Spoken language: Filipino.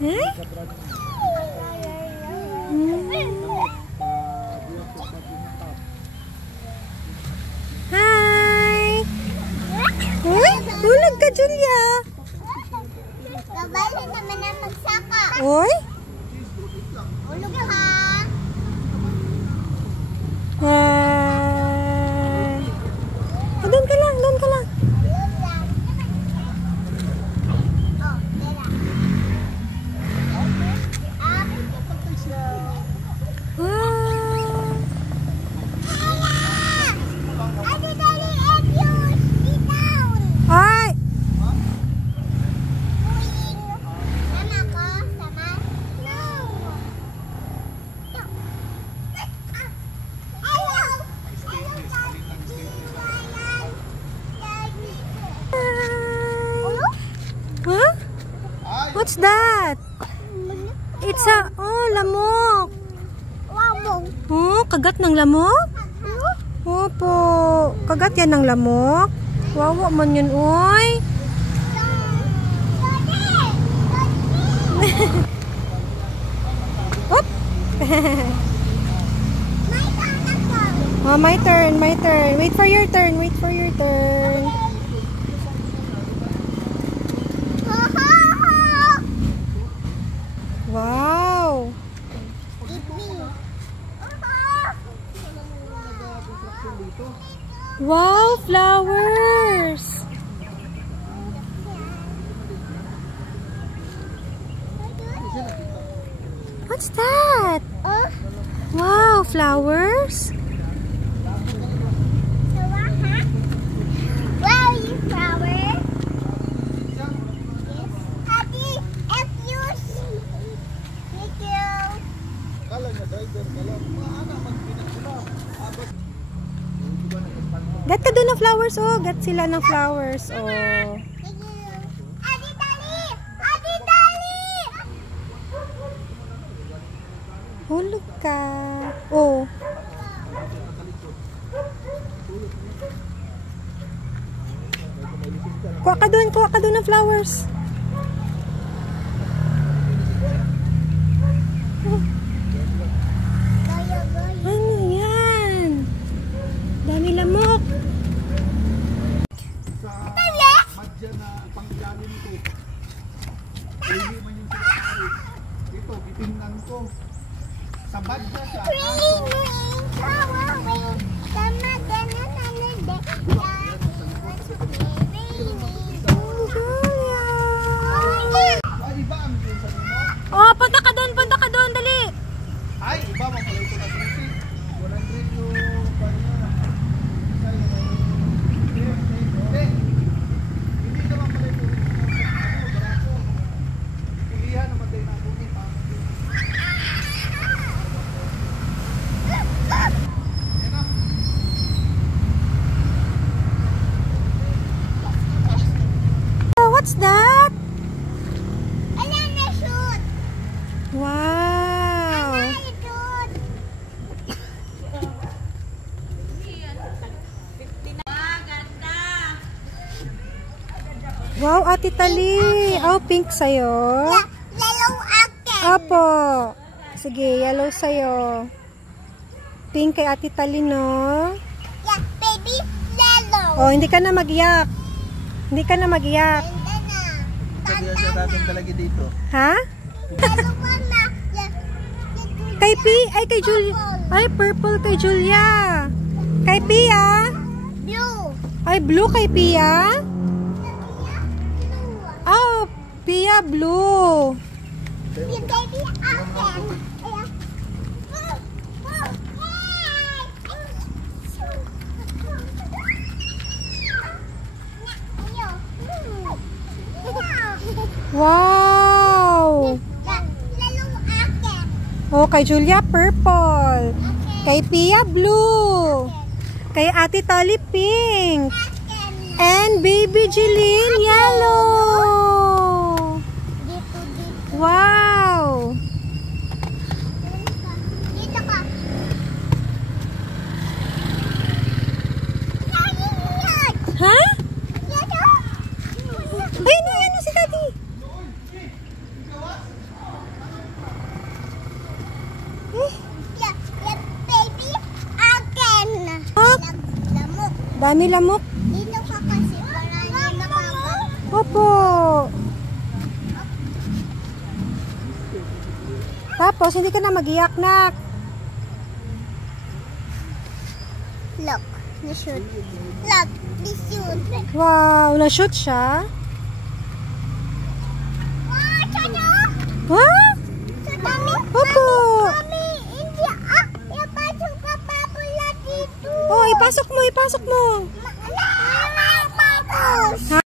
Eh? Hi! Uy, tulog ka, Julia. Kabalo naman ang magsaka. Uy? Ulog ka. Hi! Doon ka lang, doon ka lang. What's that? It's a, oh, lamok. Lamok. Oh, kagat ng lamok? Opo, kagat yan ng lamok. Wawa man yun, oy. Oop. Oh, my turn, my turn. Wait for your turn, wait for your turn. Wow! Wow, flowers! What's that? Wow, flowers? Gat ka doon ng flowers, oh. Gat sila ng flowers, oh. Adi Dali! Adi Dali! Hulog ka. Oh. Kuha ka doon ng flowers. Ano yan? Dami lamok. Madya na pangyamin ko. Hindi man yung sinasari. Ito, bitingnan ko. Sa madya siya. Ay, iba ang pinsa mo? Oh, punta ka doon, dali. Ay, iba mo pala ito na susi. 100 yung kanya. Hindi naman pala ito. Pilihan naman tayo na ito. What's that? Alam na shoot! Wow. Shoot! Wow, Ate Tali. Oh, pink sa'yo. Yellow akin! Opo. Sige, yellow sa'yo. Pink kay Ate Tali, no? Yeah, baby, yellow! Oh, hindi ka na mag-iyak. Hindi ka na mag-iyak. Sabi siya natin talaga dito. Ha? Dalawa na. Kay P, ay kay Julia. Ay, purple kay Julia. Kay Pia. Blue. Ay, blue kay Pia. Oh, Pia blue. Yung baby akin. Wow. Lalo akin. Oh, kay Julia purple. Kay Pia blue. Kay Ate Tali pink. And baby Jeline yellow. Wow. Dito ka. Ha? Ay, ano si Daddy? Marami lamok. Dito ka kasi para hindi makagat. Opo. Tapos, hindi ka na mag-iyak, nak. Look, na-shoot. Look, na-shoot. Wow, na-shoot siya. Wow, Chocho! Ha? So, dami. Opo. Mami, hindi. Yapasok ka pa pula dito. Oh, ipasok mo, ipasok mo.